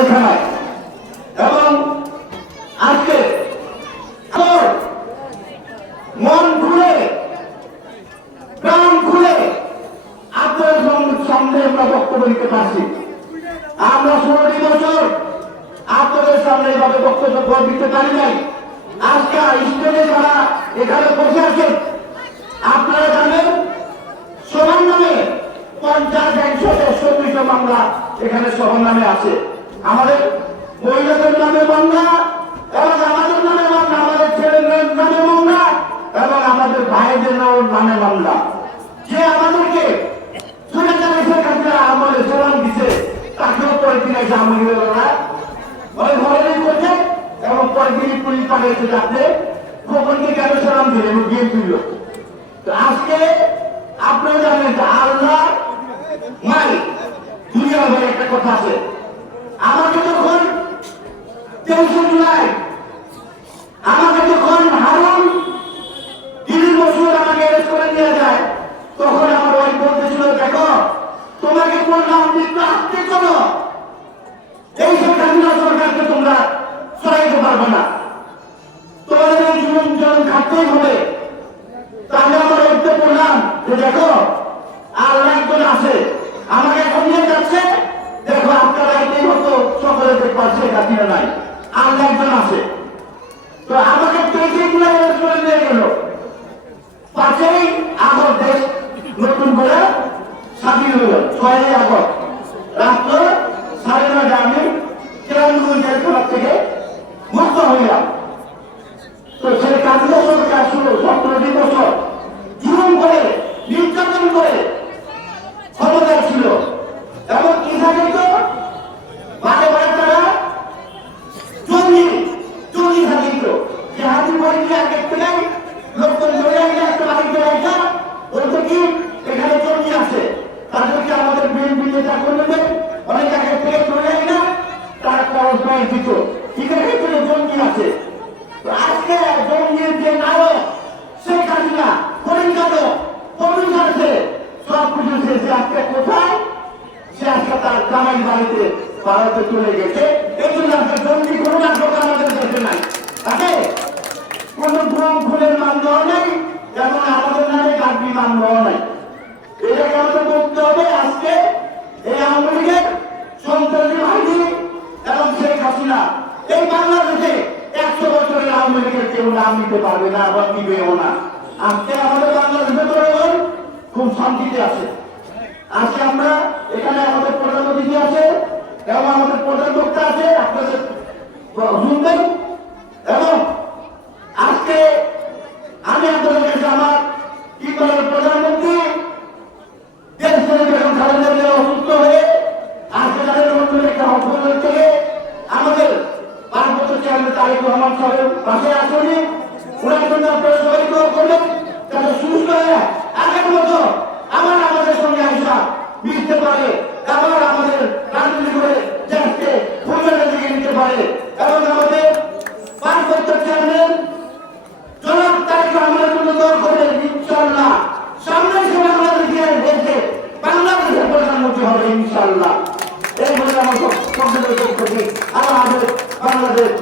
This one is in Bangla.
জেলখানায় এবং আজকে মন খুলে, প্রাণ খুলে আপনার সম- সামনে আমরা বক্তব্য দিতে পারছি। আমরা ষোলোটি বছর আপনাদের সামনে এভাবে বক্তব্য দিতে পারি নাই। আজকে স্টেজে যারা এখানে বসে আছেন আপনারা জানেন সমান নামে পঞ্চাশ, একশো, দেড়শো মামলা এখানে সমান নামে আছে। আমাদের মহিলাদের নামে মামলা এবং আমাদের নামে মামলা আমাদের ছেলেদের নামে মামলা এবং আমাদের ভাইদের নামে মামলা যে আমাদেরকে আমলে সমান দিছে, তাকেও পরে দিন এসে করছে, এবং পরে দিন পাঠিয়েছে যাতে খোকনকে কেন গিয়ে তো আজকে আপনারা জানেন যে ভাই একটা কথা আছে। আমাকে যখন তেইশে জুলাই, আমাকে যখন হারুন তিরিশ বছর আমাকে অ্যারেস্ট করে নিয়ে যায়, তখন আমার ওয়াইফ বলতেছিল, দেখো, তোমাকে বললাম মৃত্যু আসতে চলো এই সরকার সরকারকে তোমরা সরাইতে পারবে না। তোমাদের এই জীবন জীবন খাটতেই হবে। তাহলে আমার বললাম যে, দেখো, আল্লাহ একজন আছে। তো আমাকে জুলাই arrest করে নিয়ে গেল। পাঁচই আগস্ট দেশ নতুন করে স্বাধীন হলো। ছয়ই আগস্ট রাত্র সাড়ে নয়টা আমি কেরানগঞ্জ জেলখানা থেকে মুক্ত হইলাম। তো সেই কাজে সরকার শুরু। সতেরোটি বছর জুলুম করে নির্যাতন করে ক্ষমতায় ছিল এবং কি থাকে তো মাঝে মাঝে তারা জঙ্গি জঙ্গি থাকিত যে হাতি পরীক্ষা দেখতে নাই লোকজন ধরে আইলে একটা বাড়িতে রাখা বলতো কি এখানে জঙ্গি আছে তাদেরকে আমাদের বিএনপি নেতা করলেন অনেক আগে থেকে ধরে আইনা তারা খরচ নয় দিত ঠিক আছে। জঙ্গি আছে আজকে জঙ্গির যে নায়ক শেখ হাসিনা পরীক্ষা পবিত্র আছে সব কিছু শেষে আজকে কোথায়? সে আজকে তার জামাই বাড়িতে ভারতে চলে গেছে। এই জন্য আজকে জঙ্গি কোনো নাটক আমাদের দেশে নাই। তাকে কোন গ্রাম ফুলের মামলাও নেই, যেমন আমাদের নামে গার্বি মামলাও নাই। এটাকে আমাদের বলতে হবে আজকে। এই আওয়ামী লীগের সন্ত্রাসী হাসিনা এই বাংলাদেশে একশো বছরের আওয়ামী কেউ নাম নিতে পারবে না বা নিবেও না। আজকে আমাদের বাংলাদেশে জনগণ খুব শান্তিতে আছে। আজকে আমরা এখানে আমাদের প্রধান আছে এবং আমাদের প্রধান বক্তা আছে, আপনাদের শুনবেন এবং আজকে আমি আপনাদের কাছে আমার কি বলেন প্রধানমন্ত্রী দেশ থেকে বেগম খালেদা জিয়া অসুস্থ হয়ে আজকে তাদের নতুন একটা হসপিটাল থেকে আমাদের পার্বত্য চেয়ারম্যান তারেক রহমান সাহেব পাশে আসেনি। ওনার জন্য আপনারা সবাই দোয়া করবেন যাতে সুস্থ হয়ে আগের মতো আবার আমাদের সঙ্গে আসা মিশতে পারে, আবার আমাদের রাজনীতি করে দেশকে উন্নয়নের দিকে নিতে পারে। এবং আমাদের পার্বত্য চেয়ারম্যান জনাব তারেক রহমানের জন্য দোয়া করবেন, ইনশাআল্লাহ। সামনে এসে বাংলাদেশের দেশে বাংলাদেশের প্রধানমন্ত্রী হবে, ইনশাআল্লাহ। এই বলে আমার পক্ষে পক্ষ থেকে হাফেজ, বাংলাদেশ